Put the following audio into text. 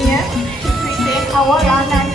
Here to present our Rana